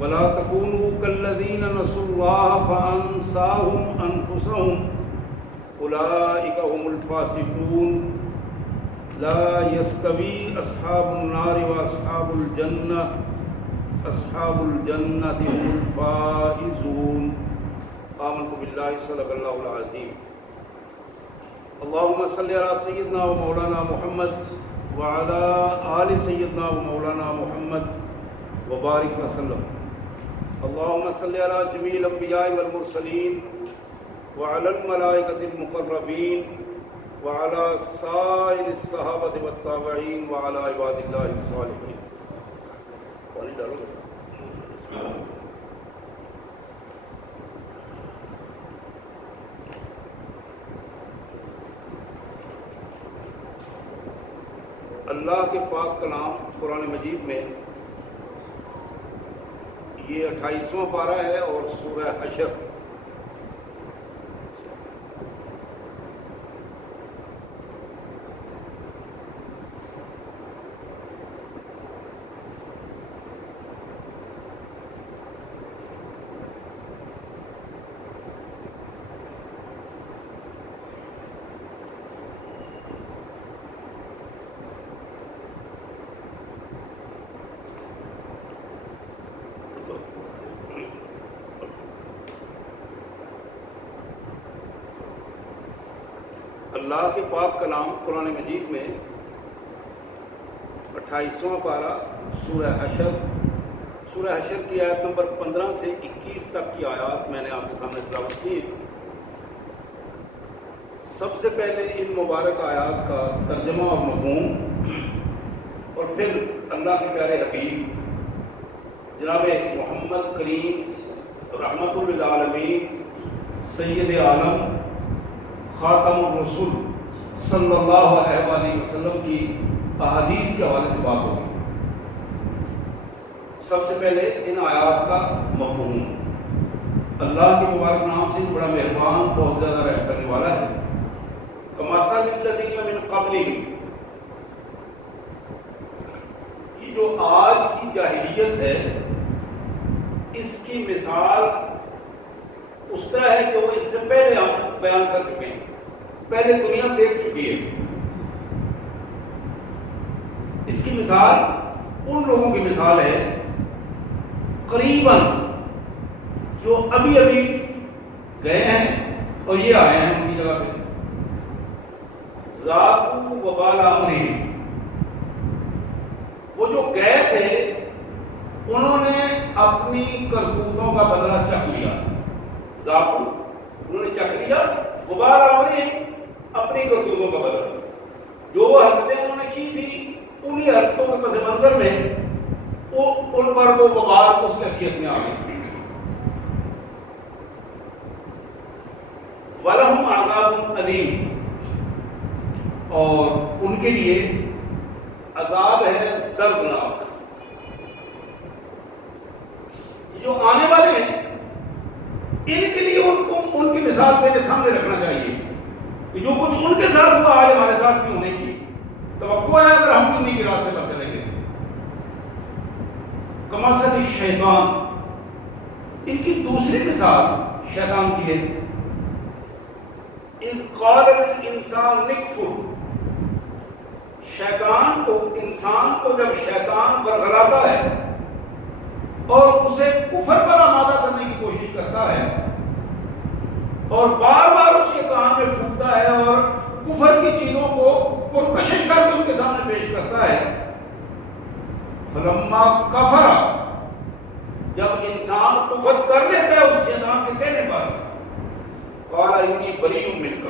ولا تكونوا كالذين نسوا الله فأنساهم أنفسهم أولئك هم الفاسقون لا يستوي أصحاب النار وأصحاب الجنة أصحاب الجنة هم الفائزون آمنت بالله صدق الله العظيم اللهم صل على سيدنا ومولانا محمد وعلى آل سيدنا ومولانا محمد وبارك وسلم اللهم صل على جميع الأنبياء والمرسلين وعلى الملائكة المقربين وعلى سائر الصحابة والتابعين وعلى عباد الله الصالحين. اللہ کے پاک کلام قرآن مجید میں یہ 28واں پارہ ہے اور سورہ حشر. اللہ کے پاک کلام قرآن مجید میں 28واں پارہ سورہ حشر کی آیت نمبر 15 سے 21 تک کی آیات میں نے آپ کے سامنے تلاوت کی. سب سے پہلے ان مبارک آیات کا ترجمہ اور مفہوم اور پھر اللہ کے پیارے حبیب جناب محمد کریم رحمت للعالمین سید عالم خاتم الرسول صلی اللہ علیہ وآلہ وسلم کی احادیث کے حوالے سے بات ہوگی. سب سے پہلے ان آیات کا مفہوم. اللہ کے مبارک نام سے بڑا مہربان بہت زیادہ رحم کرنے والا ہے. کمثل الذین من قبلہم، یہ جو آج کی جاہلیت ہے اس کی مثال اس طرح ہے کہ وہ اس سے پہلے ہم بیان کر چکے ہیں، پہلے دنیا دیکھ چکی ہے. اس کی مثال ان لوگوں کی مثال ہے قریباً جو ابھی ابھی گئے ہیں اور یہ آئے ہیں ان کی جگہ پہ. ذاقوا وبال امرہم، وہ جو گئے تھے انہوں نے اپنی کرتوتوں کا بدلہ چکھ لیا. ذاقوا انہوں نے چکھ لیا، وبال امرہم اپنی کرتوتوں کا بدلہ. جو وہ حرکتیں انہوں نے کی تھی انہی حرکتوں کے پس منظر میں ان پر وہ وبال اس کیفیت میں آ گئی. وَلَهُمْ عَذَابٌ أَلِيمٌ، اور ان کے لیے عذاب ہے دردناک. جو آنے والے ہیں ان کے لیے ان کی مثال میرے سامنے رکھنا چاہیے کہ جو کچھ ان کے ساتھ ہوا آج ہمارے ساتھ بھی ہونے کی توقع ہے اگر ہم بھی انہیں کے راستے پر چلیں گے. کمثل الشیطان، ان کی دوسری مثال شیطان کی ہے. اذ قال للانسان اکفر، شیطان کو انسان کو جب شیطان ورغلاتا ہے اور اسے کفر پر آمادہ کرنے کی کوشش کرتا ہے اور بار بار اس کے کان میں پھونکتا ہے اور کفر کی چیزوں کو پرکشش کر کے ان کے سامنے پیش کرتا ہے. فلما کفر، جب انسان کفر کر لیتا ہے اس شیطان کے کہنے پر، قال انی بریء منک،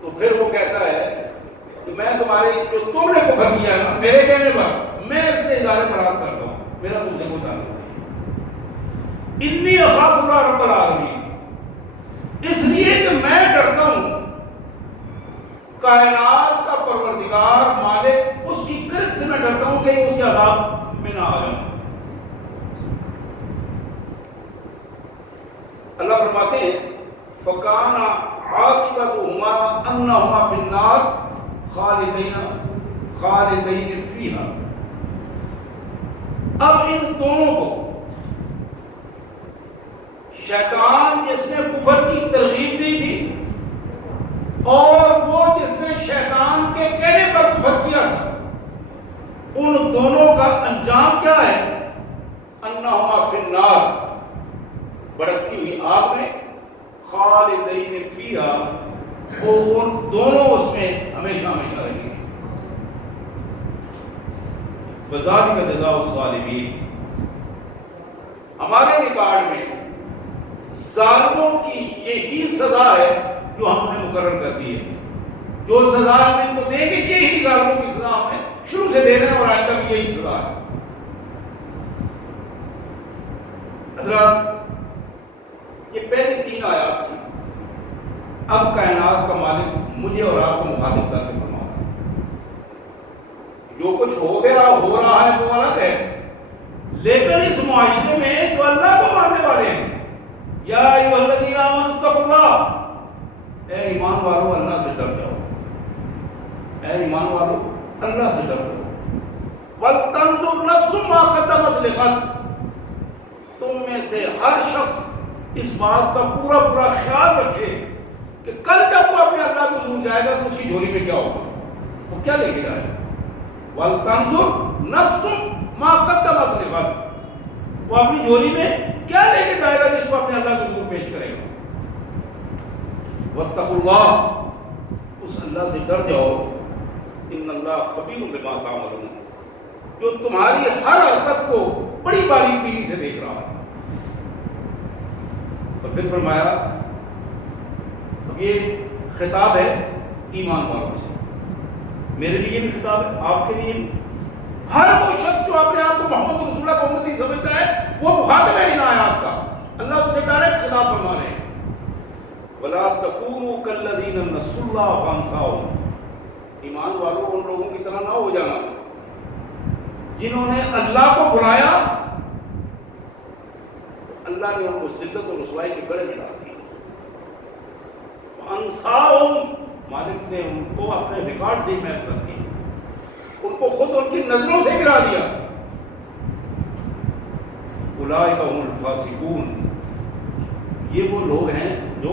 تو پھر وہ کہتا ہے کہ میں تمہارے جو تم نے کفر کیا ہے نا میرے کہنے پر میں اس سے اظہار برات کرتا ہوں، میرا تم سے کوئی تعلق نہیں. انی اخاف اللہ رب العالمین، اس لیے کہ میں ڈرتا ہوں کائنات کا پروردگار مالک، اس کی گرفت سے میں ڈرتا ہوں کہ اس کے عذاب میں نہ آ جاؤں. اللہ فرماتے ہیں فَكَانَ عَاقِبَتُهُمَا أَنَّهُمَا فِي النَّارِ خَالِدِينَ فِيهَا، اب ان دونوں کو شیطان جس نے کفر کی ترغیب دی تھی اور وہ جس نے شیطان کے کہنے پر کفر کیا تھا، ان دونوں کا انجام کیا ہے؟ انہما فی النار، بڑکتی ہوئی آگ میں، خالدین فیہا، وہ ان دونوں اس میں ہمیشہ ہمیشہ رہیں گے۔ وذالک جزاء الظالمین، ہمارے ریکارڈ میں ظالموں کی یہی سزا ہے جو ہم نے مقرر کر دی ہے۔ جو سزا ہم ان کو دیں گے یہی ظالموں کی سزا ہم نے شروع سے دے رہے ہیں اور آئندہ بھی یہی سزا ہے۔ حضرات، یہ پہلے 3 آیات تھی، اب کائنات کا مالک مجھے اور آپ کو مخاطب کر کے فرما رہا ہے۔ جو کچھ ہو رہا ہے وہ الگ ہے، لیکن اس معاشرے میں جو اللہ کو ماننے والے ہیں، یا ایھا الذین آمنوا اتقوا اللہ، اے ایمان والو اللہ سے ڈر جاؤ، اے ایمان والو اللہ سے ڈر جاؤ، وَلْتَنظُرْ نَفْسٌ مَا قَدَّمَتْ لِغَدٍ، تم میں سے ہر شخص اس بات کا پورا خیال رکھے کہ کل جب وہ اپنے اللہ کو حضور جائے گا تو اس کی جھولی میں کیا ہوگا، وہ کیا لے کے جائے گا۔ وَلْتَنظُرْ نَفْسٌ مَا قَدَّمَتْ لِغَدٍ، وہ اپنی جھولی میں کیا لے کے جائے گا جس کو اپنے اللہ کو حضور پیش کرے گا۔ وَاتَّقُوا اللَّهَ، اس اللہ سے ڈر جاؤ، ان اللہ خبیر بما تعملون، جو تمہاری ہر حرکت کو بڑی باریک بینی سے دیکھ رہا ہے۔ اور پھر فرمایا، اب یہ خطاب ہے ایمان والوں سے، میرے لیے بھی خطاب ہے، آپ کے لیے بھی۔ ہر وہ شخص جو اپنے آپ کو محمد رسول اللہ کو امتی سمجھتا ہے وہ مخاطب ہے ان آیات کا، اللہ اس سے ڈائریکٹ خطاب فرما رہے ہیں۔ وَلَا تَكُونُوا كَالَّذِينَ نَسُوا اللَّهَ فَأَنسَاهُمْ، ایمان والوں ان لوگوں کی طرح نہ ہو جانا جنہوں نے اللہ کو بلایا تو اللہ نے ان کو ذلت اور رسوائی کے گڑھے میں ڈال دیا۔ فَأَنسَاهُمْ، مالک نے ان کو اپنے ریکارڈ سے محو کر دیا، ان کو خود ان کی نظروں سے گرا دیا۔ اولئک هم الفاسقون، یہ وہ لوگ ہیں جو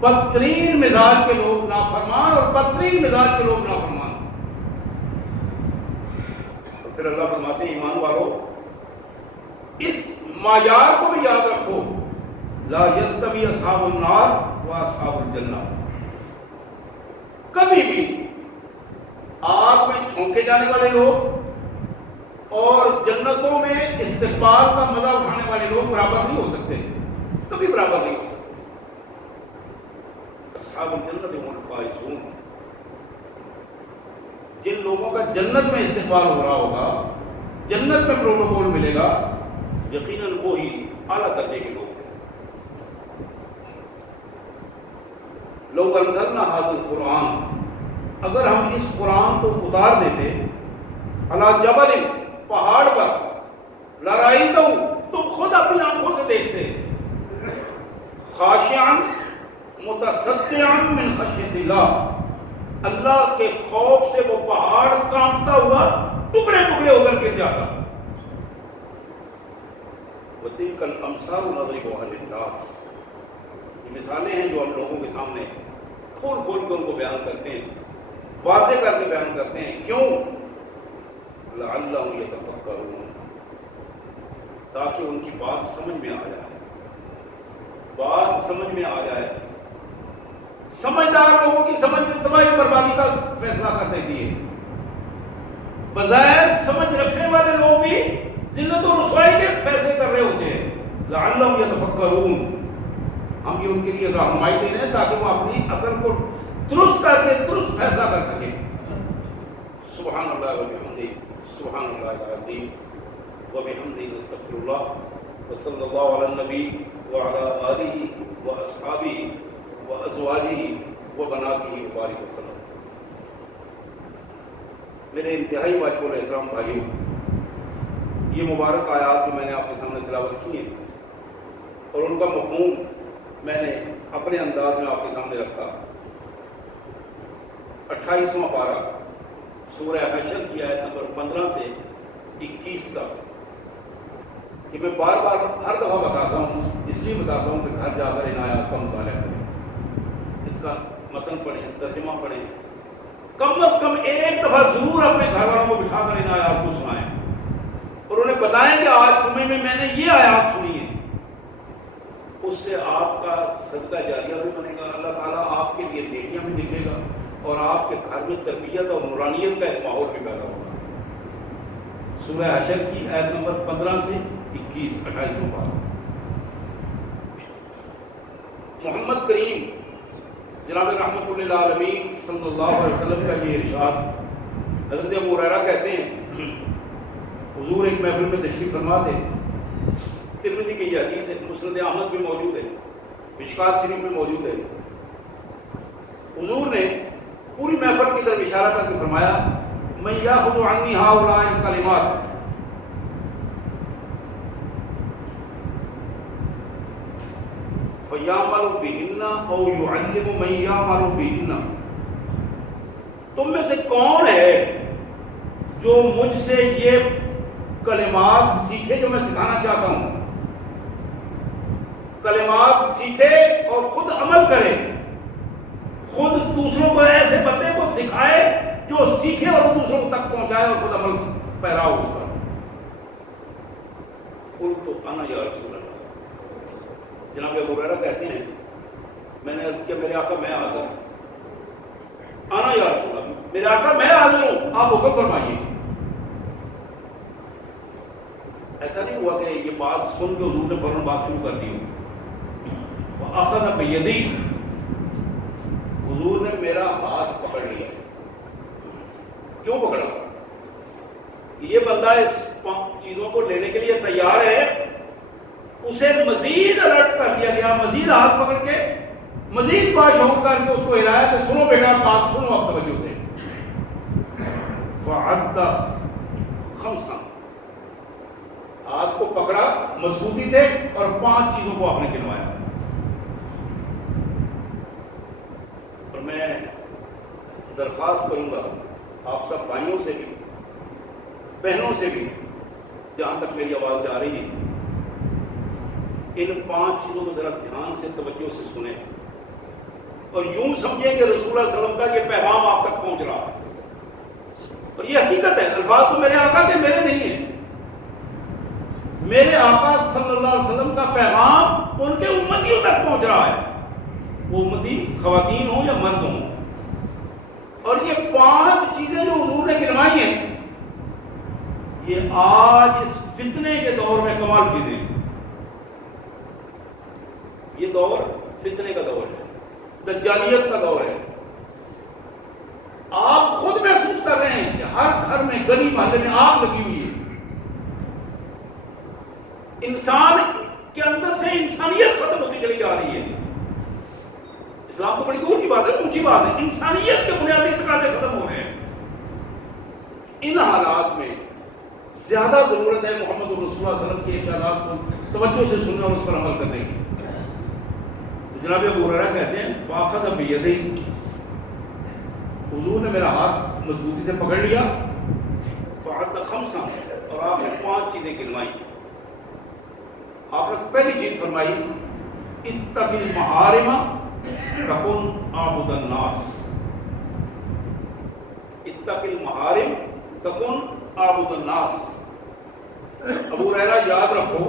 بدترین مزاج کے لوگ نافرمان، اور بدترین مزاج کے لوگ نافرمان۔ اور پھر اللہ فرماتے ہیں ایمان والو اس معیار کو بھی یاد رکھو، لا یستوی اصحاب النار و اصحاب الجنہ، کبھی بھی آگ میں چھونکے جانے والے لوگ اور جنتوں میں استقبال کا مزہ اٹھانے والے لوگ برابر نہیں ہو سکتے، کبھی برابر نہیں ہو سکتے۔ اصحاب الجنت هم الفائزون، جن لوگوں کا جنت میں استقبال ہو رہا ہوگا، جنت میں پروٹوکول ملے گا، یقیناً وہی اعلیٰ درجے کے لوگ ہیں۔ لو انزلنا ھذا القرآن، اگر ہم اس قرآن کو اتار دیتے علی جبل، پہاڑ پر، لرأیتہ، تم خود اپنی آنکھوں سے دیکھتے، خاشعا متصدعا من خشیۃ اللہ، اللہ کے خوف سے وہ پہاڑ کانپتا ہوا ٹکڑے ٹکڑے ہو کر گر جاتا۔ وَتِلْكَ الْأَمْثَالُ نَضْرِبُهَا لِلنَّاسِ، یہ مثالیں ہیں جو ہم لوگوں کے سامنے کھول کھول کے ان کو بیان کرتے ہیں، واضح کر کے بیان کرتے ہیں۔ کیوں؟ لَعَلَّهُمْ يَتَفَكَّرُونَ، تاکہ ان کی بات سمجھ میں آ جائے، بات سمجھ میں آ جائے۔ سمجھدار لوگوں کی سمجھ میں تباہی بربادی کا فیصلہ کر دیتی ہے، بظاہر سمجھ رکھنے والے لوگ بھی ذلت و رسوائی کے فیصلے کر رہے ہوتے ہیں۔ لعلہم یتفکرون، ہم یہ ان کے لیے رہنمائی دے رہے ہیں تاکہ وہ اپنی عقل کو درست کر کے درست فیصلہ کر سکیں۔ سبحان اللہ وبحمدہ، سبحان اللہ العظیم وبحمدہ، استغفر اللہ، وصلی اللہ علی النبی وعلی آلہ واصحابہ وازواجہ وبناتہ وبارک وسلم۔ میرے انتہائی واجب الاحترام بھائیوں، یہ مبارک آیات جو میں نے آپ کے سامنے تلاوت کی ہیں اور ان کا مفہوم میں نے اپنے انداز میں آپ کے سامنے رکھا۔ 28واں پارہ سورہ حشر کی آیت نمبر 15 سے 21 تک کہ میں بار بار ہر دفعہ بتاتا ہوں، اس لیے بتاتا ہوں کہ گھر جا کر ان آیات کا مطالعہ کریں، اس کا متن پڑھیں، ترجمہ پڑھیں، کم از کم ایک دفعہ ضرور اپنے گھر والوں کو بٹھا کر ان آیات کو سنائیں اور انہیں بتائیں کہ آج جمعے میں نے یہ آیات سنی ہے۔ اس سے آپ کا صدقہ جاریہ بھی بنے گا، اللہ تعالیٰ آپ کے لیے نیکیاں بھی لکھے گا اور آپ کے گھر میں تربیت اور نورانیت کا ایک ماحول بھی پیدا ہوگا۔ سورہ حشر کی آیت نمبر 15 سے 21 28 بات۔ محمد کریم جناب رحمۃ اللہ عالمین صلی اللہ علیہ وسلم کا یہ ارشاد، حضرت ابو ہریرہ کہتے ہیں حضور ایک محفل میں تشریف فرما تھے، ترمذی کی یہ حدیث ہے، مسند احمد بھی موجود ہے، مشکات شریف میں موجود ہے۔ حضور نے پوری محفل کی طرف اشارہ کر کے فرمایا، من یاخذ عنی ہؤلاء الکلمات، فیعمل بہن او یعلم من یعمل بہن، تم میں سے کون ہے جو مجھ سے یہ کلمات سیکھے جو میں سکھانا چاہتا ہوں، کلمات سیکھے اور خود عمل کرے، خود دوسروں کو ایسے بندے کو سکھائے جو سیکھے اور دوسروں تک پہنچائے اور خود عمل پیرا ہو اس کا۔ قلت انا یا رسول اللہ، جناب ابو ہریرہ کہتے ہیں میں نے عرض کیا میرے آقا میں حاضر ہوں، انا یا رسول اللہ، میرے آقا میں حاضر ہوں، آپ حکم فرمائیے۔ ایسا نہیں ہوا کہ یہ بات سن کے حضور نے فوراً بات شروع کر دی ہو، اخذ بیدی، حضور نے میرا ہاتھ پکڑ لیا۔ کیوں پکڑا؟ یہ بندہ اس چیزوں کو لینے کے لیے تیار ہے، اسے مزید الرٹ کر دیا گیا، مزید ہاتھ پکڑ کے مزید باشعور کر کے اس کو ہلایا کہ سنو بیٹا بات سنو اب توجہ سے۔ فعد خمسا، ہاتھ کو پکڑا مضبوطی سے اور 5 چیزوں کو آپ نے گنوایا۔ اور میں درخواست کروں گا آپ سب بھائیوں سے بھی بہنوں سے بھی، جہاں تک میری آواز جا رہی ہے، ان 5 چیزوں کو ذرا دھیان سے توجہ سے سنیں اور یوں سمجھیں کہ رسول اللہ صلی اللہ علیہ وسلم کا یہ پیغام آپ تک پہنچ رہا ہے۔ اور یہ حقیقت ہے، الفاظ تو میرے آقا کے میرے نہیں ہیں، میرے آقا صلی اللہ علیہ وسلم کا پیغام ان کے امتیوں تک پہنچ رہا ہے، وہ امتی خواتین ہوں یا مرد ہوں۔ اور یہ 5 چیزیں جو حضور نے گنوائی ہیں، یہ آج اس فتنے کے دور میں کمال چیزیں ہیں۔ یہ دور فتنے کا دور ہے، دجالیت کا دور ہے۔ آپ خود محسوس کر رہے ہیں کہ ہر گھر میں گلی محلے میں آگ لگی ہوئی ہے، انسان کے اندر سے انسانیت ختم ہوتی چلی جا رہی ہے۔ اسلام تو بڑی دور کی بات ہے، اونچی بات ہے، انسانیت کے بنیادی تقاضے ختم ہو رہے ہیں۔ ان حالات میں زیادہ ضرورت ہے محمد رسول اللہ صلی اللہ علیہ وسلم کے ارشادات کو توجہ سے سننے اور اس پر عمل کرنے کی۔ جناب ابو ہریرہ کہتے ہیں فاخذ بیدی، حضور نے میرا ہاتھ مضبوطی سے پکڑ لیا، فعد خمسا، اور آپ نے 5 چیزیں گنوائی۔ آپ نے پہلی چیز فرمائی اتق المحارم تکن عابد الناس، اتق المحارم تکن عابد الناس۔ ابو ہریرہ یاد رکھو،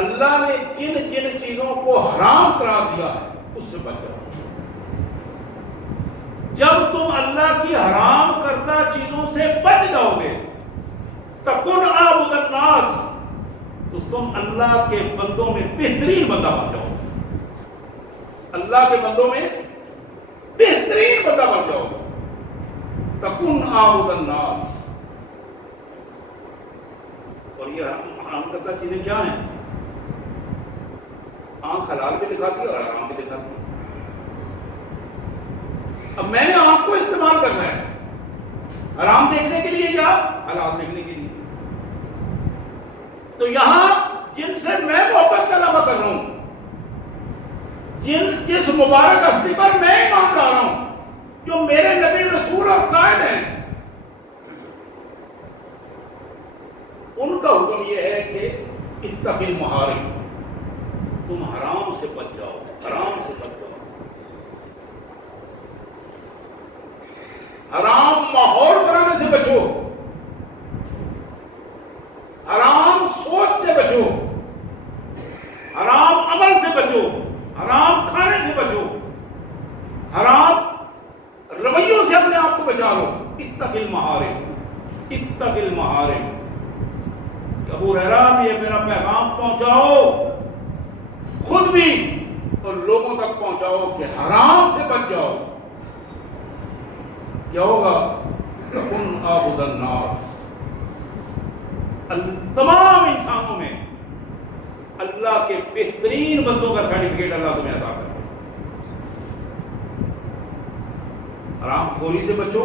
اللہ نے جن جن چیزوں کو حرام قرار دیا ہے اس سے بچ رہو۔ جب تم اللہ کی حرام کردہ چیزوں سے بچ جاؤ گے، تکن عابد الناس، تو تم اللہ کے بندوں میں بہترین بندہ بن جاؤ گے، اللہ کے بندوں میں بہترین بندہ بن جاؤ گے۔ تکن عابد الناس۔ اور یہ حرام کردہ چیزیں کیا ہیں؟ آنکھ حلال بھی دکھاتی ہے اور حرام بھی دکھاتی ہے۔ اب میں نے آنکھ کو استعمال کرنا ہے حرام دیکھنے کے لیے یا حلال دیکھنے کے لیے؟ تو یہاں جن سے میں محبت کا دعویٰ کر رہا ہوں، جس مبارک ہستی پر میں ایمان لا رہا ہوں، جو میرے نبی رسول اور قائد ہیں، ان کا حکم یہ ہے کہ اتق المحارم، تم حرام سے بچ جاؤ، حرام سے بچ جاؤ، حرام ماحول بنانے سے بچو، حرام سوچ سے بچو، حرام عمل سے بچو، حرام کھانے سے بچو، حرام رویوں سے اپنے آپ کو بچا لو۔ اتق المحارم، اتق المحارم۔ ابو ہریرہ بھی یہ میرا پیغام پہنچاؤ خود بھی اور لوگوں تک پہنچاؤ کہ حرام سے بچ جاؤ۔ کیا ہوگا؟ کن اعبد الناس، تمام انسانوں میں اللہ کے بہترین بندوں کا سرٹیفکیٹ اللہ تمہیں عطا کرے۔ حرام خوری سے بچو،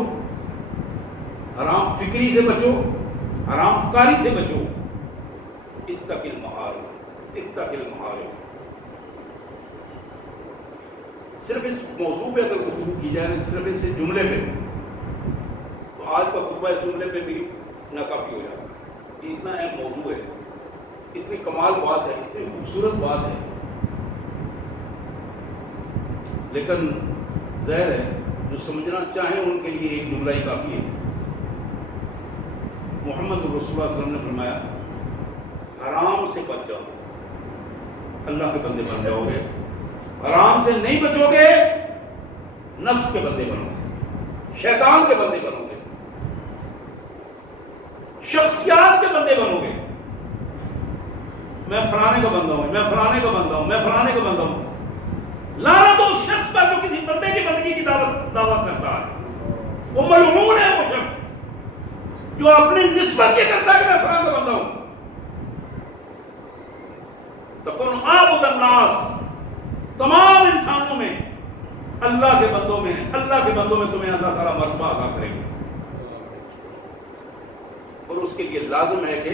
حرام فکری سے بچو، حرام کاری سے بچو۔ اتق المحارم، اتق المحارم۔ صرف اس موضوع پہ اگر گفتگو کی جائے نا، صرف اس جملے پہ، تو آج کا خطبہ اس جملے پہ بھی ناکافی ہو جاتا ہے۔ یہ اتنا اہم موضوع ہے، اتنی کمال بات ہے، اتنی خوبصورت بات ہے، لیکن ظاہر ہے جو سمجھنا چاہیں ان کے لیے ایک جملہ ہی کافی ہے۔ محمد رسول اللہ صلی اللہ علیہ وسلم نے فرمایا حرام سے بچ جاؤ، اللہ کے بندے بن جاؤ گے۔ حرام سے نہیں بچو گے، نفس کے بندے بنو گے، شیطان کے بندے بنو گے، شخصیات کے بندے بنو گے۔ میں فلانے کا بندہ ہوں، میں فلانے کا بندہ ہوں، میں فلانے کا بندہ ہوں۔ لعنت اس شخص پر جو کسی بندے کی بندگی کی دعوت کرتا ہے، وہ ملعون ہے وہ شخص جو اپنی نسبت یہ کرتا ہے کہ میں فلاں کا بندہ ہوں۔ تکن اعبد الناس، تمام انسانوں میں اللہ کے بندوں میں، اللہ کے بندوں میں تمہیں اللہ تعالیٰ مرتبہ عطا کرے گا، اور اس کے لیے لازم ہے کہ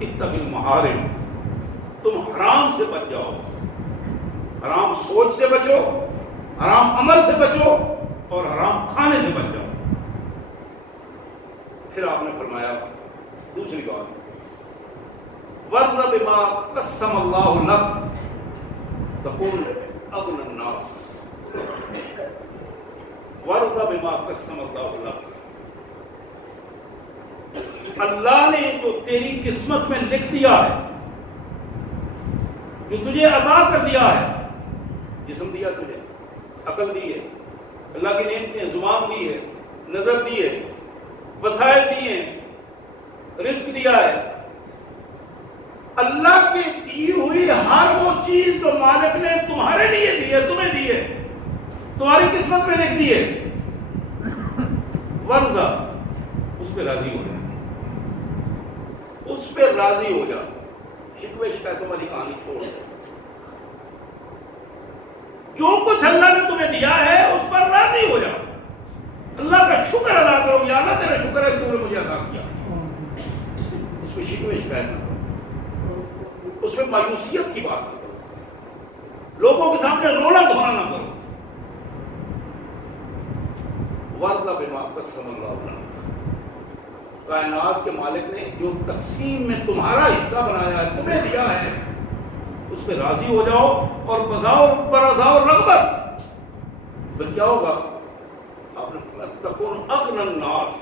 اتق المحارم، تم حرام سے بچ جاؤ، حرام سوچ سے بچو، حرام عمل سے بچو، اور حرام کھانے سے بچ جاؤ۔ پھر آپ نے فرمایا دوسری بات، وَارْضَ بِمَا قَسَّمَ اللَّهُ لَكَ تَكُونْ أَغْنَى النَّاسِ۔ وَارْضَ بِمَا قَسَّمَ اللَّهُ لَكَ، اللہ نے جو تیری قسمت میں لکھ دیا ہے، جو تجھے عطا کر دیا ہے، جسم دیا تجھے، عقل دی ہے، اللہ کی نعمتیں، زبان دی ہے، نظر دی ہے، وسائل دی ہیں، رزق دیا ہے، اللہ کی دی ہوئی ہر وہ چیز جو مالک نے تمہارے لیے دی ہے، تمہیں دی ہے، تمہاری قسمت میں لکھ دی ہے، ورزہ اس پہ راضی ہو جا، اس پہ راضی ہو جا، شکوے شکایتوں والی کہانی چھوڑ۔ جو کچھ اللہ نے تمہیں دیا ہے اس پر راضی ہو جا، اللہ کا شکر ادا کرو، یا اللہ تیرا شکر ہے کہ تم نے مجھے عطا کیا۔ اس پہ شکوے شکایت نہ کرو، اس میں مایوسیت کی بات نہ کرو، لوگوں کے سامنے رونا دھونا نہ کرو۔ وَارْضَ بِمَا قَسَّمَ اللَّهُ لَكَ، کائنات کے مالک نے جو تقسیم میں تمہارا حصہ بنایا ہے، تمہیں دیا ہے، اس پہ راضی ہو جاؤ، اور بذاؤ برضاؤ رغبت بن جاؤ گا۔ آپ نے تکون اغنى الناس،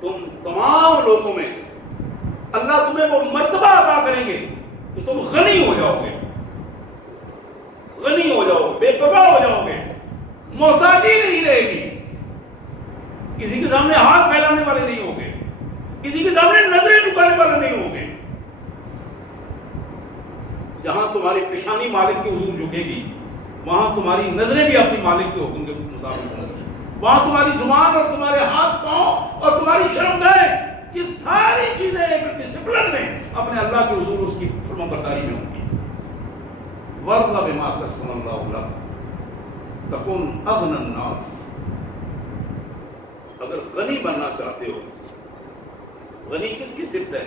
تم تمام لوگوں میں اللہ تمہیں وہ مرتبہ عطا کریں گے کہ تم غنی ہو جاؤ گے، غنی ہو جاؤ، بے پرواہ ہو جاؤ گے، محتاجی نہیں رہے گی، کسی کے سامنے ہاتھ پھیلانے والے نہیں ہوں گے، کسی کے سامنے نظریں جھکانے والے نہیں ہوں گے۔ جہاں تمہاری پیشانی مالک کے حضور جھکے گی، وہاں تمہاری نظریں بھی اپنی مالک کے حکم کے مطابق ہوں گی، وہاں تمہاری زبان اور تمہارے ہاتھ پاؤں اور تمہاری شرمگاہیں، یہ ساری چیزیں ایک ڈسپلن میں اپنے اللہ کے حضور اس کی فرما برداری میں ہوں گی۔ وَارْضَ بِمَا قَسَّمَ اللَّهُ لَكَ تَكُونْ أَغْنَى النَّاسِ۔ اگر غنی بننا چاہتے ہو، غنی کس کی صفت ہے؟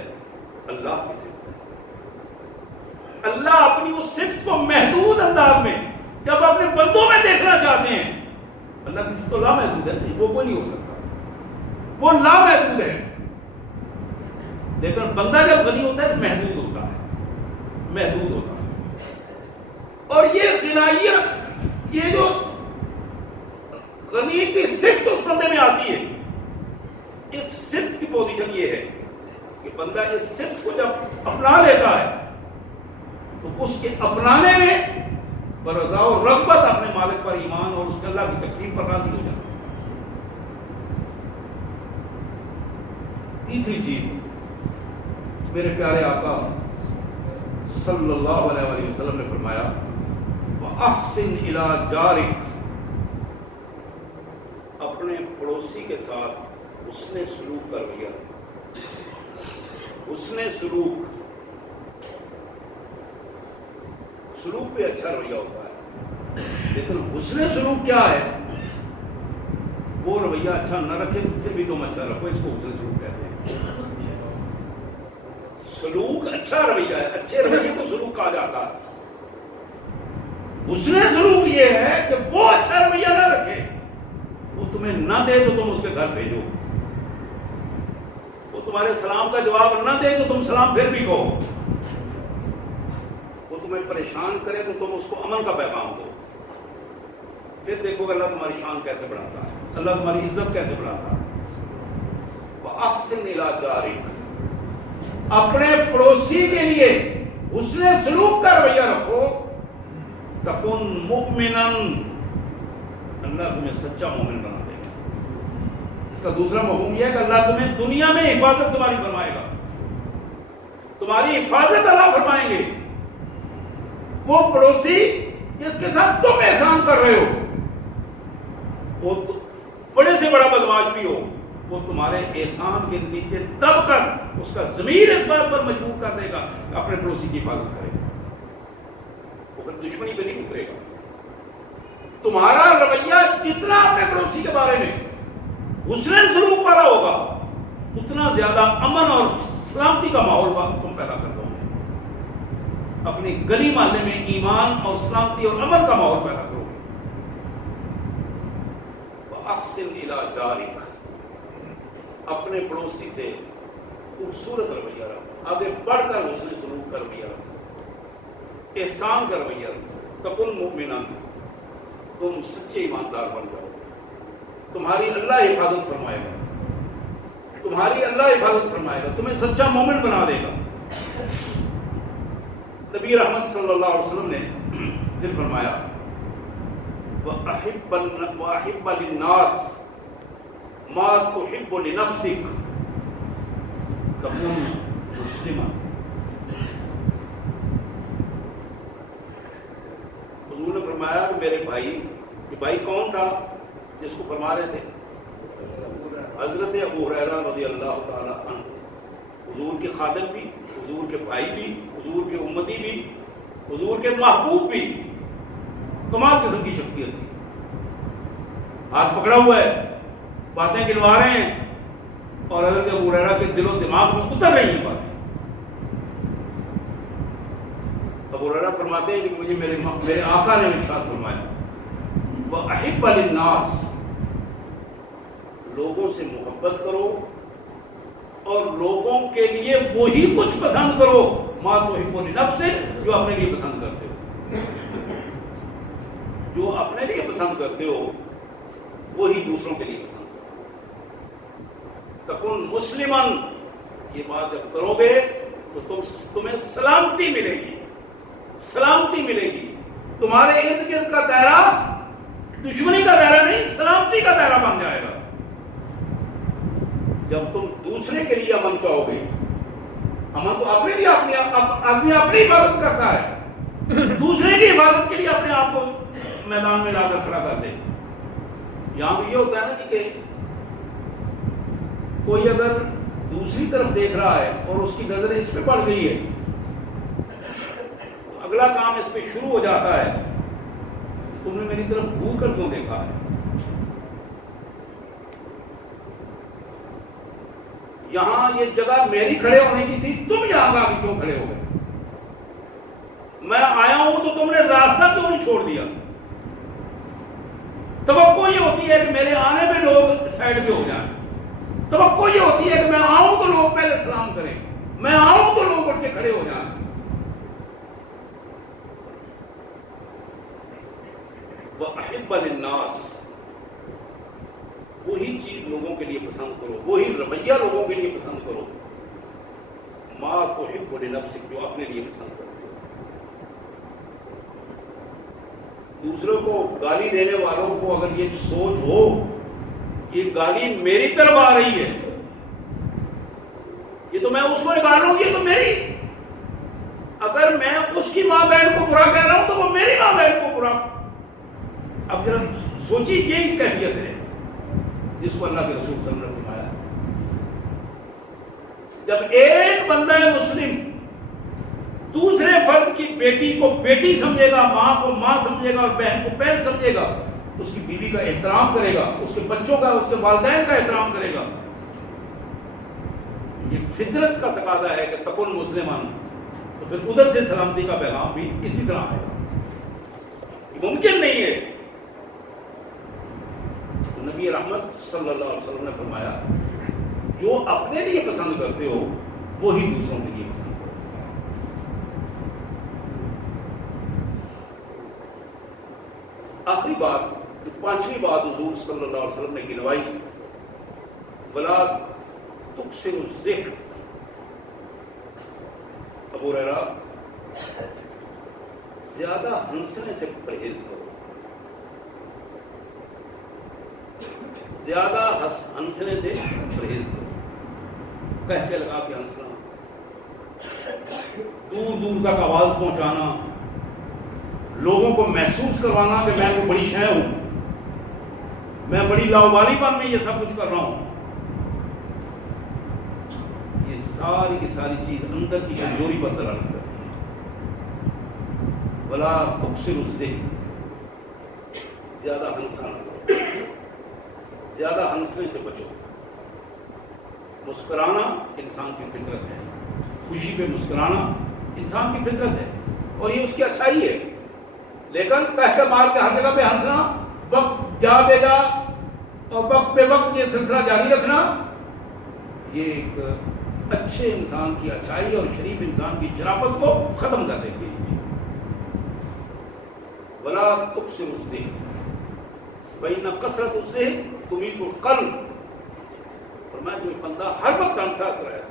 اللہ کی صفت ہے۔ اللہ اپنی اس صفت کو محدود انداز میں جب اپنے بندوں میں دیکھنا چاہتے ہیں، اللہ کی صفت تو لامحدود ہے، وہ کوئی نہیں ہو سکتا، وہ لامحدود ہے۔ لیکن بندہ جب غنی ہوتا ہے تو محدود ہوتا ہے، محدود ہوتا ہے. اور یہ غنائیت، یہ جو غنی کی صفت اس بندے میں آتی ہے، اس صفت کی پوزیشن یہ ہے کہ بندہ اس صفت کو جب اپنا لیتا ہے تو اس کے اپنانے میں برضا و رغبت اپنے مالک پر ایمان اور اس کے اللہ کی تقسیم پر راضی ہو جاتا ہے. تیسری چیز، میرے پیارے آقا صلی اللہ علیہ وسلم نے فرمایا وَأَحْسِنْ إِلَىٰ جَارِكَ، اپنے پڑوسی کے ساتھ حسن سلوک کر لیا. حسن سلوک پہ اچھا رویہ ہوتا ہے، لیکن حسن سلوک کیا ہے؟ وہ رویہ اچھا نہ رکھے تو پھر بھی تم اچھا رکھو، اس کو حسن سلوک کہتے ہیں. سلوک اچھا رویہ ہے، اچھے رویے کو سلوک کہا جاتا ہے. حسن سلوک یہ ہے کہ وہ اچھا رویہ نہ رکھے، وہ تمہیں نہ دے تو تم اس کے گھر بھیجو، وہ تمہارے سلام کا جواب نہ دے تو تم سلام پھر بھی کہو، وہ تمہیں پریشان کرے تو تم اس کو امن کا پیغام دو. پھر دیکھو کہ اللہ تمہاری شان کیسے بڑھاتا ہے، اللہ تمہاری عزت کیسے بڑھاتا ہے. وَأَحْسِنْ إِلَىٰ جَارِكَ، اپنے پڑوسی کے لیے حسن سلوک کا رویہ رکھو. تَكُنْ مُؤْمِنًا، اللہ تمہیں سچا مومن بنا دے گا. اس کا دوسرا مفہوم یہ ہے کہ اللہ تمہیں دنیا میں حفاظت تمہاری فرمائے گا، تمہاری حفاظت اللہ فرمائیں گے. وہ پڑوسی جس کے ساتھ تم احسان کر رہے ہو، وہ بڑے سے بڑا بدماش بھی ہو، وہ تمہارے احسان کے نیچے دب کر اس کا ضمیر اس بات پر مجبور کر دے گا کہ اپنے پڑوسی کی حفاظت کرے گا، وہ پھر دشمنی پہ نہیں اترے گا. تمہارا رویہ جتنا اپنے پڑوسی کے بارے میں حسن سلوک والا ہوگا، اتنا زیادہ امن اور سلامتی کا ماحول تم پیدا کر دو گے. اپنی گلی محلے میں ایمان اور سلامتی اور امن کا ماحول پیدا کرو گے. وَأَحْسِنْ إِلَىٰ جَارِكَ، اپنے پڑوسی سے خوبصورت رویہ رکھو، آگے بڑھ کر حسن سلوک کا رویہ رکھو، احسان کا رویہ رکھو. تَكُنْ مُؤْمِنًا، تم سچے ایماندار بن جاؤ، تمہاری اللہ حفاظت فرمائے گا، تمہاری اللہ حفاظت فرمائے گا، تمہیں سچا مومن بنا دے گا. نبی رحمت صلی اللہ علیہ وسلم نے پھر فرمایا وَأَحِبَّ لِلنَّاسِ مَا تُحِبُّ لِنَفْسِكَ تَكُنْ مُسْلِمًا. حضور نے فرمایا کہ میرے بھائی، کہ بھائی کون تھا جس کو فرما رہے تھے؟ حضرت ابو ہریرہ رضی اللہ تعالی عنہ، حضور کے خادم بھی، حضور کے بھائی بھی، حضور کے امتی بھی، حضور کے محبوب بھی، کمال قسم کی شخصیت تھی. ہاتھ پکڑا ہوا ہے، باتیں گنوا رہے ہیں اور حضرت ابو ہریرہ کے دل و دماغ میں اتر رہی ہیں باتیں. ابو ہریرہ فرماتے ہیں کہ مجھے میرے آقا نے ارشاد فرمایا وَأَحِبَّ لِلنَّاسِ، لوگوں سے محبت کرو اور لوگوں کے لیے وہی کچھ پسند کرو مَا تُحِبُّ لِنَفْسِكَ، جو اپنے لیے پسند کرتے ہو. جو اپنے لیے پسند کرتے ہو وہی دوسروں کے لیے پسند کرو. تکن مسلمن، یہ بات جب کرو گے تو تمہیں سلامتی ملے گی، سلامتی ملے گی. تمہارے ارد گرد کا دائرہ دشمنی کا دائرہ نہیں، سلامتی کا دائرہ بن جائے گا. جب تم دوسرے کے لیے امن چاہو گے، امن تو اپنے لیے آدمی اپنی حفاظت کرتا ہے، دوسرے کی حفاظت کے لیے اپنے آپ کو میدان میں لا کر کھڑا کر دے. یہاں تو یہ ہوتا ہے نا جی کہ کوئی اگر دوسری طرف دیکھ رہا ہے اور اس کی نظر اس پہ پڑ گئی ہے تو اگلا کام اس پہ شروع ہو جاتا ہے، تم نے میری طرف گھور کر کیوں دیکھا ہے؟ یہاں یہ جگہ میری کھڑے ہونے کی تھی، تم یہاں کا کیوں کھڑے ہو گئے؟ میں آیا ہوں تو تم نے راستہ کیوں نہیں چھوڑ دیا؟ توقع یہ ہوتی ہے کہ میرے آنے پہ لوگ سائڈ پہ ہو جائیں، توقع یہ ہوتی ہے کہ میں آؤں تو لوگ پہلے سلام کریں. میں آؤں تو لوگ اٹھ کے کھڑے ہو جائیں. وَأَحِبَّ لِلنَّاسِ، وہی چیز لوگوں کے لیے پسند کرو، وہی رویہ لوگوں کے لیے پسند کرو، مَا تُحِبُّ لِنَفْسِكَ، جو اپنے لیے پسند کرتے ہو. دوسروں کو گالی دینے والوں کو اگر یہ سوچ ہو کہ گالی میری طرف آ رہی ہے، یہ تو میں اس کو نکالوں گی، یہ تو میری، اگر میں اس کی ماں بہن کو برا کہہ رہا ہوں تو وہ میری ماں بہن کو برا. اب ذرا سوچیے، یہی کیفیت ہے جس کو اللہ کے رسول صلی اللہ علیہ وسلم نے فرمایا. جب ایک بندہ مسلم دوسرے فرد کی بیٹی کو بیٹی سمجھے گا، ماں کو ماں سمجھے گا اور بہن کو بہن سمجھے گا، اس کی بیوی کا احترام کرے گا، اس کے بچوں کا، اس کے والدین کا احترام کرے گا، یہ فطرت کا تقاضا ہے کہ تکن مسلمان، تو پھر ادھر سے سلامتی کا پیغام بھی اسی طرح آئے گا. یہ ممکن نہیں ہے. نبی رحمت صلی اللہ علیہ وسلم نے فرمایا جو اپنے لیے پسند کرتے ہو وہی دوسروں کے لیے پسند کرو. آخری بات، پانچویں بات حضور صلی اللہ علیہ وسلم نے گنوائی، ولا تکثر الذکر. ابو ہریرہ، زیادہ ہنسنے سے پرہیز کرو، زیادہ ہنسنے سے پرہیز کرو. کہہ کے لگا کے ہنسنا، دور دور تک آواز پہنچانا، لوگوں کو محسوس کروانا کہ میں کوئی بڑی شے ہوں، میں بڑی لاؤبالی پن میں یہ سب کچھ کر رہا ہوں، یہ ساری کی ساری چیز اندر کی کمزوری پر دلالت کرتی ہے. ولا تکثر الذکر، زیادہ ہنسنا نہ کرو، زیادہ ہنسنے سے بچو. مسکرانا انسان کی فطرت ہے، خوشی پہ مسکرانا انسان کی فطرت ہے اور یہ اس کی اچھائی ہے. لیکن کہہ مار کے ہر جگہ پہ ہنسنا، وقت جا بے جا اور وقت پہ وقت یہ سلسلہ جاری رکھنا، یہ ایک اچھے انسان کی اچھائی اور شریف انسان کی شرافت کو ختم کر دیتی ہے. ولا تکثر الذکر فإن کثرت الذکر تمیت القلب. فرمایا جو بندہ ہر وقت ہنسا رہے،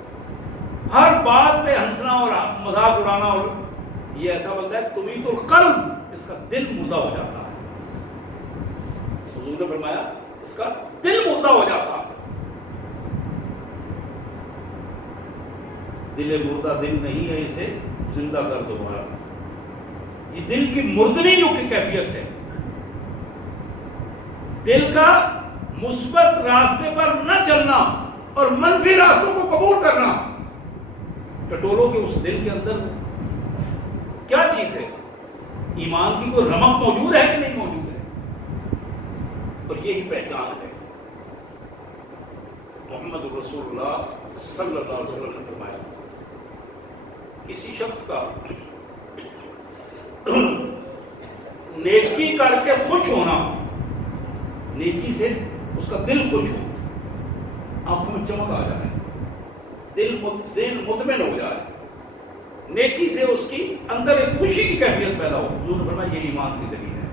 ہر بات پہ ہنسنا اور مذاق اڑانا، اور یہ ایسا بندہ ہے تمیت القلب، اس کا دل مردہ ہو جاتا ہے. حضور نے فرمایا اس کا دل مردہ ہو جاتا ہے. دل مردہ دل نہیں ہے، اسے زندہ کر دو دوبارہ. یہ دل کی مردنی جو کی کیفیت ہے، دل کا مثبت راستے پر نہ چلنا اور منفی راستوں کو قبول کرنا. ٹٹولو کہ اس دل کے اندر کیا چیز ہے، ایمان کی کوئی رمق موجود ہے کہ نہیں موجود ہے، اور یہی پہچان ہے. محمد رسول اللہ صلی اللہ علیہ وسلم نے فرمایا کسی شخص کا نیکی کر کے خوش ہونا، نیکی سے اس کا دل خوش ہو، آنکھوں میں چمک آ جائے، دل ذہن مطمئن ہو جائے، نیکی سے اس کی اندر ایک خوشی کی کیفیت پیدا ہو. حضور نے فرمایا یہ ایمان کی دلیل ہے.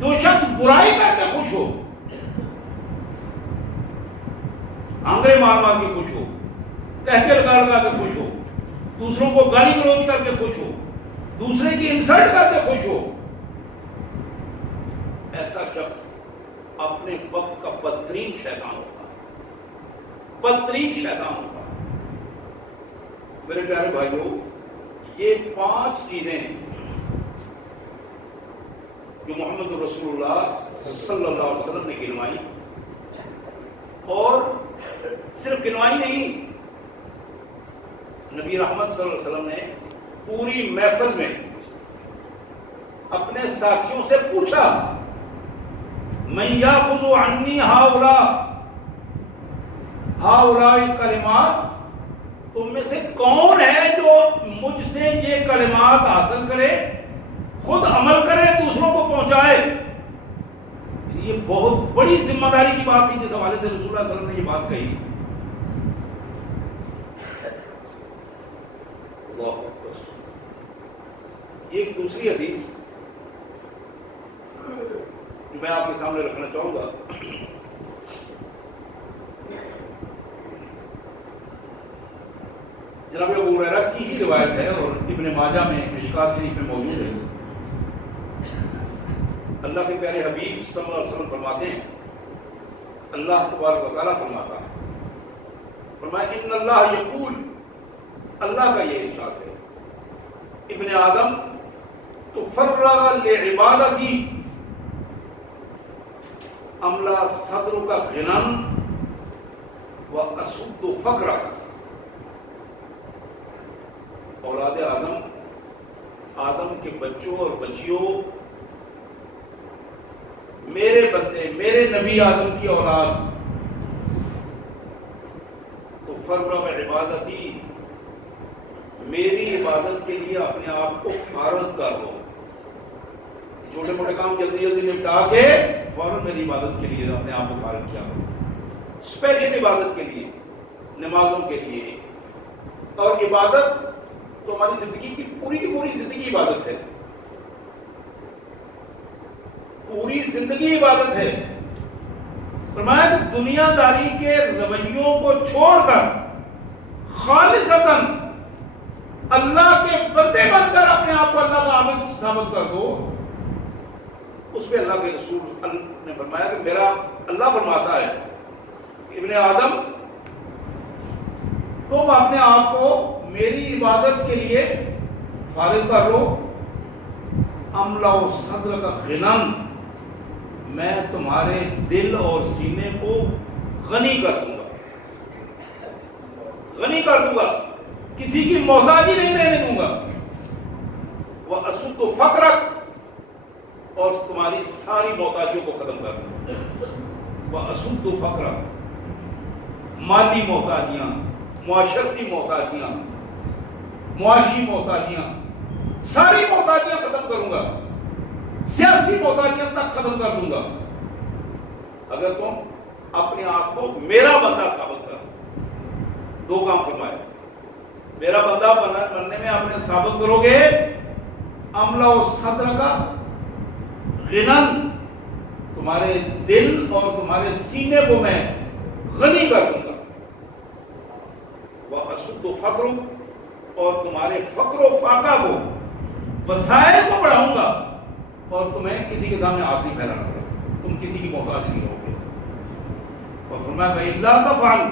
جو شخص برائی کر کے خوش ہو، آنگڑے مار مار کے خوش ہو، کہہ کے لگا لگا کے خوش ہو، دوسروں کو گالی گلوچ کر کے خوش ہو، دوسرے کی انسلٹ کر کے خوش ہو، ایسا شخص اپنے وقت کا بدترین شیطان ہوتا ہے، بدترین شیطان ہوتا ہے. میرے پیارے بھائیوں، یہ 5 چیزیں جو محمد رسول اللہ صلی اللہ علیہ وسلم نے گنوائی، اور صرف گنوائی نہیں، نبی رحمت صلی اللہ علیہ وسلم نے پوری محفل میں اپنے ساتھیوں سے پوچھا من یاخذ عنی ہؤلاء الکلمات، تم میں سے کون ہے جو مجھ سے یہ کلمات حاصل کرے، خود عمل کرے، دوسروں کو پہنچائے. یہ بہت بڑی ذمہ داری کی بات تھی جس حوالے سے رسول اللہ صلی اللہ علیہ وسلم نے یہ بات کہی. اللہ اکبر۔ یہ ایک دوسری حدیث جو میں آپ کے سامنے رکھنا چاہوں گا، جناب ابو ہریرہ کی ہی روایت ہے اور ابن ماجہ میں مشکات شریف میں موجود ہے۔ اللہ کے پیارے حبیب صلی اللہ علیہ وسلم فرماتے ہیں، اللہ تبارک و تعالیٰ فرماتا ہے، فرمایا ان اللہ یقول، اللہ کا یہ ارشاد ہے، ابن آدم تفرغ لعبادتی املا صدرک غنى واسد فقرک۔ اولاد آدم کے بچوں اور بچیوں، میرے بندے، میرے نبی آدم کی اولاد، تو فرغ عبادتی، میری عبادت کے لیے اپنے آپ کو فارغ کر لو، چھوٹے موٹے کام جلدی جلدی نپٹا کے فوراً میری عبادت کے لیے اپنے آپ کو فارغ کیا کرو، اسپیشل عبادت کے لیے، نمازوں کے لیے۔ اور عبادت تو ہماری زندگی کی پوری زندگی عبادت ہے، پوری زندگی عبادت ہے۔ فرمایا کہ دنیا داری کے رویوں کو چھوڑ کر خالصتاً اللہ کے بندے بن کر اپنے آپ کو اللہ کا عابد ثابت کر دو۔ اس پہ اللہ کے رسول نے فرمایا کہ میرا اللہ فرماتا ہے، ابن آدم تم اپنے آپ کو میری عبادت کے لیے فارغ کر لو، املا و صدر کا غنن، میں تمہارے دل اور سینے کو غنی کر دوں گا، غنی کر دوں گا، کسی کی محتاجی نہیں رہنے دوں گا، واسد فقرک، اور تمہاری ساری محتاجیوں کو ختم کر دوں گا، واسد فقرک، مالی محتاجیاں، معاشرتی محتاجیاں، معاشی محتاجیاں، ساری محتاجیاں ختم کروں گا، سیاسی محتاجیاں تک ختم کر دوں گا اگر تم اپنے آپ کو میرا بندہ ثابت کر۔ دو کام فرمائے، میرا بندہ بننے میں اپنے ثابت کرو گے، املا و صدر کا غنن، تمہارے دل اور تمہارے سینے کو میں غنی کر دوں گا، واسد فقر، اور تمہارے فقر و فاقہ کو، وسائل کو بڑھاؤں گا، اور تمہیں کسی کے سامنے آخری پھیلانا پڑے، تم کسی کی محتاج نہیں رہو گے۔ اور فرمایا فَإِلَّا تَفْعَلُ،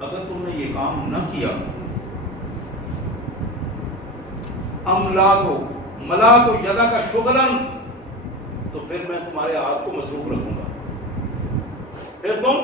اگر تم نے یہ کام نہ کیا، ملا تو یدا کا شغلن، تو پھر میں تمہارے ہاتھ کو مصروف رکھوں گا، پھر تم